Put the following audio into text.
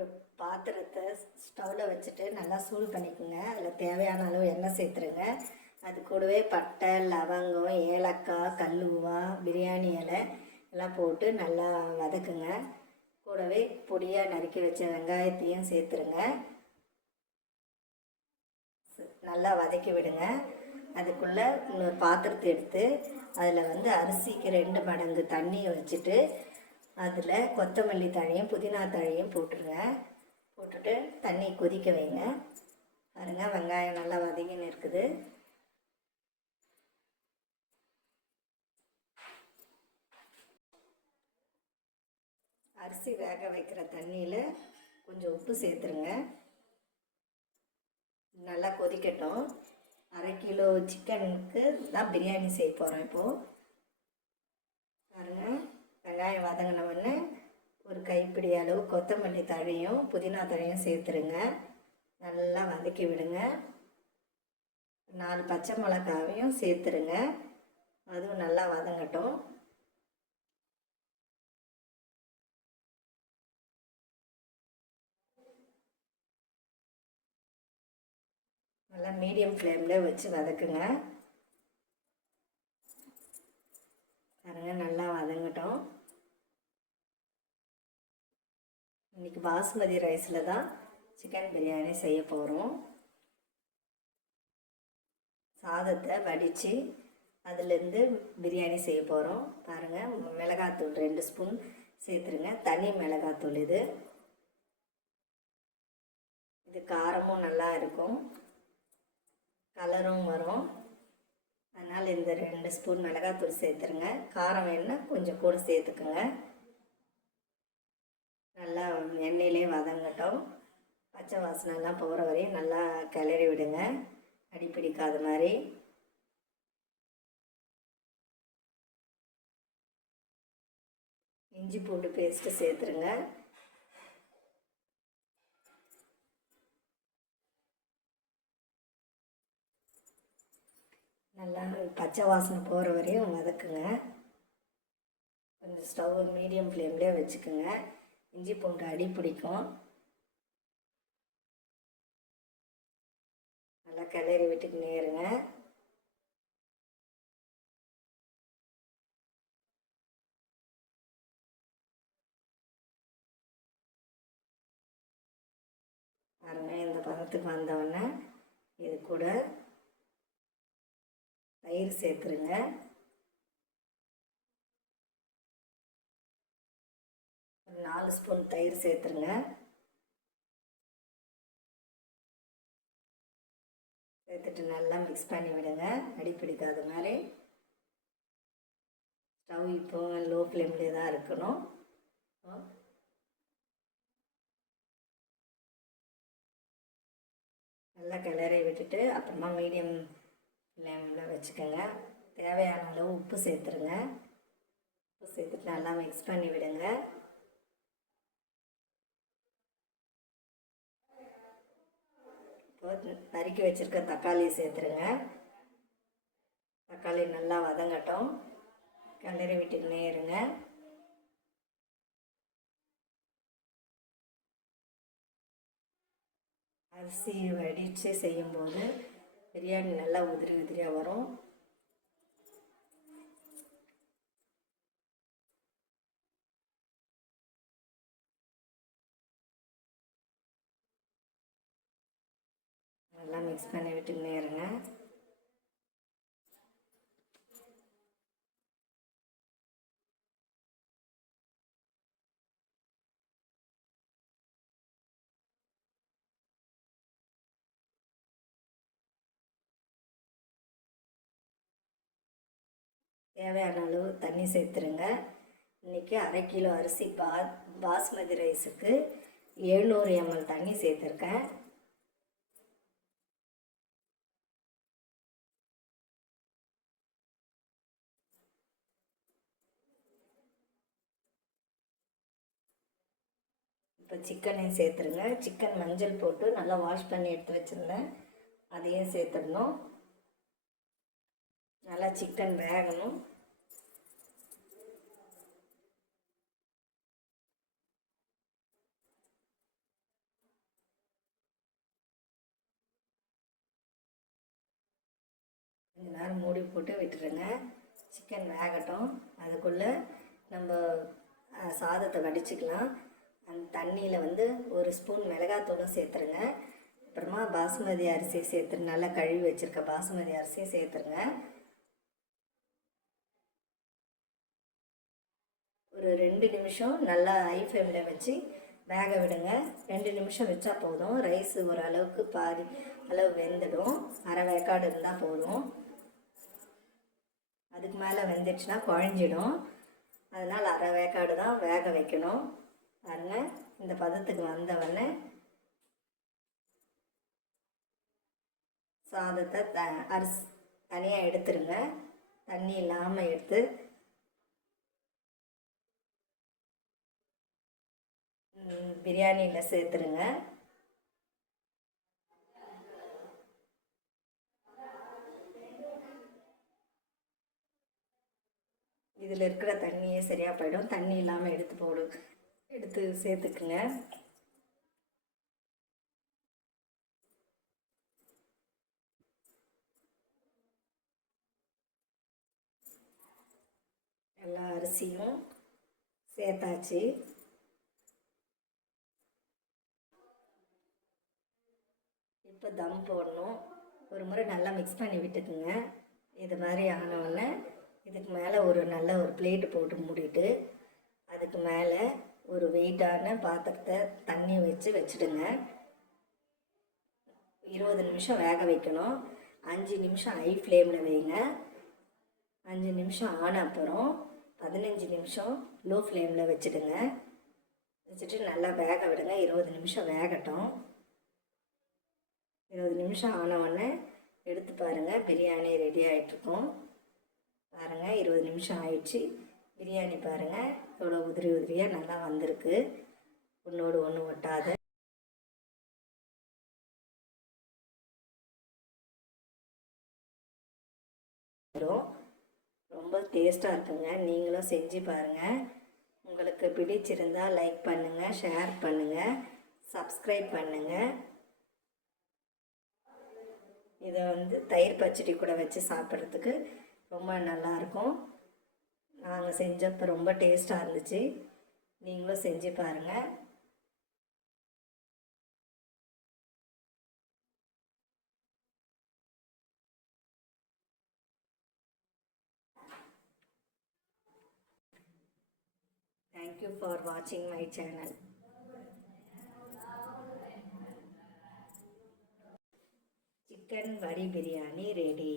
ஒரு பாத்திரத்தை ஸ்டவ்வில் வச்சுட்டு நல்லா சூடு பண்ணிக்கோங்க. அதில் தேவையான அளவு எண்ணெய் சேர்த்துருங்க. அது கூடவே பட்டை, லவங்கம், ஏலக்காய், கல்லுவா, பிரியாணி இலை எல்லாம் போட்டு நல்லா வதக்குங்க. கூடவே பொடியாக நறுக்கி வச்ச வெங்காயத்தையும் சேர்த்துருங்க. நல்லா வதக்கி விடுங்க. அதுக்குள்ளே இன்னொரு பாத்திரத்தை எடுத்து அதில் அரிசிக்கு 2 மடங்கு தண்ணியை வச்சுட்டு அதில் கொத்தமல்லி தழையும் புதினா தழையும் போட்டுருங்க. போட்டுட்டு தண்ணி கொதிக்க வைங்க. பாருங்க, வெங்காயம் நல்லா வதங்கின்னு இருக்குது. அரிசி வேக வைக்கிற தண்ணியில் கொஞ்சம் உப்பு சேர்த்துருங்க. நல்லா கொதிக்கட்டும். 1/2 கிலோ சிக்கனுக்கு தான் பிரியாணி செய்ய போகிறோம். இப்போது பாருங்கள், வெங்காயம் வதங்கினவுடனே ஒரு கைப்பிடி அளவு கொத்தமல்லி தழையும் புதினா தழையும் சேர்த்துருங்க. நல்லா வதக்கி விடுங்க. 4 பச்சை மிளகாவையும் சேர்த்துருங்க. அதுவும் நல்லா வதங்கட்டும். நல்லா மீடியம் ஃப்ளேமில் வச்சு வதக்குங்க. பாருங்க, நல்லா வதங்கட்டும். இன்றைக்கி பாஸ்மதி ரைஸில் தான் சிக்கன் பிரியாணி செய்ய போகிறோம். சாதத்தை வடித்து அதிலேருந்து பிரியாணி செய்ய போகிறோம். பாருங்கள், மிளகாத்தூள் 2 ஸ்பூன் சேர்த்துருங்க. தனி மிளகாத்தூள் இது காரமும் நல்லா இருக்கும், கலரும் வரும். அதனால் இந்த 2 ஸ்பூன் மிளகாத்தூள் சேர்த்துருங்க. காரம் வேணுன்னா கொஞ்சம் கூட சேர்த்துக்குங்க. நல்லா எண்ணெயிலே வதங்கட்டும். பச்சை வாசனைலாம் போகிற வரையும் நல்லா கிளறி விடுங்க, அடிப்பிடிக்காத மாதிரி. இஞ்சி பூண்டு பேஸ்ட்டு சேர்த்துருங்க. நல்லா பச்சை வாசனை போகிற வரையும் வதக்குங்க. கொஞ்சம் ஸ்டவ் மீடியம் ஃப்ளேம்லேயே வச்சுக்கோங்க. இஞ்சி பூண்டு அடி பிடிக்கும். நல்லா கிளறி விட்டுக்கினே இருங்க. பாருங்க, இந்த பதத்துக்கு வந்தோடனே இது கூட தயிர் சேர்த்துருங்க. ஒரு 4 ஸ்பூன் தயிர் சேர்த்துருங்க. சேர்த்துட்டு நல்லா மிக்ஸ் பண்ணி விடுங்க, அடிப்பிடிக்காத மாதிரி. ஸ்டவ் இப்போ லோ ஃப்ளேம்லேயே தான் இருக்கணும். நல்லா கிளறி விட்டுட்டு அப்புறமா மீடியம் ஃப்ளேமில் வச்சுக்கோங்க. தேவையான அளவு உப்பு சேர்த்துருங்க. உப்பு சேர்த்துட்டு நல்லா மிக்ஸ் பண்ணி விடுங்க. இப்போ நறுக்கி வச்சுருக்க தக்காளி சேர்த்துருங்க. தக்காளி நல்லா வதங்கட்டும். கிளறி விட்டுக்கினே இருங்க. அரிசி வடித்து செய்யும்போது பிரியாணி நல்லா உதிரி உதிரியாக வரும். நல்லா மிக்ஸ் பண்ணி விட்டுக்கினே இருங்க. தேவையான அளவு தண்ணி சேர்த்துருங்க. இன்றைக்கி 1/2 கிலோ அரிசி பாஸ்மதி ரைஸுக்கு 700 ml தண்ணி சேர்த்துருக்கேன். இப்போ சிக்கனையும் சேர்த்துருங்க. சிக்கன் மஞ்சள் போட்டு நல்லா வாஷ் பண்ணி எடுத்து வச்சுருந்தேன், அதையும் சேர்த்துடணும். நல்லா சிக்கன் வேகணும். கொஞ்ச நேரம் மூடி போட்டு விட்டுருங்க. சிக்கன் வேகட்டும். அதுக்குள்ளே நம்ம சாதத்தை வடிச்சுக்கலாம். அந்த தண்ணியில் வந்து ஒரு ஸ்பூன் மிளகாத்தூளும் சேர்த்துருங்க. அப்புறமா பாசுமதி அரிசி சேர்த்துரு, நல்லா கழுவி வச்சுருக்க பாசுமதி அரிசியும் சேர்த்துருங்க. ஒரு 2 நிமிஷம் நல்லா ஹை ஃப்ளேமில் வச்சு வேக விடுங்க. 2 நிமிஷம் வச்சா போதும். ரைஸ் ஓரளவுக்கு பாதி அளவு வெந்துடும். அரை வேக்காடு இருந்தால் போதும். அதுக்கு மேலே வெந்துடுச்சுன்னா குழஞ்சிடும். அதனால் அரை வேக்காடு தான் வேக வைக்கணும். பாருங்க, இந்த பதத்துக்கு வந்தவொடனே சாதத்தை தனியாக எடுத்துருங்க. தண்ணி இல்லாமல் எடுத்து பிரியாணியில் சேர்த்துருங்க. இதில் இருக்கிற தண்ணியே சரியாக போயிடும். தண்ணி இல்லாமல் எடுத்து சேர்த்துக்குங்க. எல்லா அரிசியும் சேர்த்தாச்சு. இப்போ தம் போடணும். ஒரு முறை நல்லா மிக்ஸ் பண்ணி விட்டுக்குங்க. இது மாதிரி ஆனவுடனே இதுக்கு மேலே ஒரு நல்ல ஒரு பிளேட்டு போட்டு மூடிட்டு அதுக்கு மேலே ஒரு வெயிட்டான பாத்திரத்தை தண்ணி வச்சுடுங்க. 20 நிமிஷம் வேக வைக்கணும். 5 நிமிஷம் ஹை ஃப்ளேமில் வைங்க. 5 நிமிஷம் ஆன அப்புறம் 15 நிமிஷம் லோ ஃப்ளேமில் வச்சுடுங்க. வச்சுட்டு நல்லா வேக விடுங்க. 20 நிமிஷம் வேகட்டும். 20 நிமிஷம் ஆனவுடனே எடுத்து பாருங்கள், பிரியாணி ரெடி ஆகிட்ருக்கும். பாருங்கள், 20 நிமிஷம் ஆயிடுச்சு. பிரியாணி பாருங்கள் எவ்வளோ உதிரியாக நல்லா வந்திருக்கு. ஒன்றோடு ஒன்று ஒட்டாது. ரொம்ப டேஸ்ட்டாக இருக்குங்க. நீங்களும் செஞ்சு பாருங்கள். உங்களுக்கு பிடிச்சிருந்தால் லைக் பண்ணுங்கள், ஷேர் பண்ணுங்கள், சப்ஸ்கிரைப் பண்ணுங்கள். இதை வந்து தயிர் பச்சடி கூட வச்சு சாப்பிட்றதுக்கு ரொம்ப நல்லாயிருக்கும். நாங்கள் செஞ்சப்போ ரொம்ப டேஸ்ட்டாக இருந்துச்சு. நீங்களும் செஞ்சு பாருங்கள். Thank you for watching my channel. Chicken vadi biryani ready.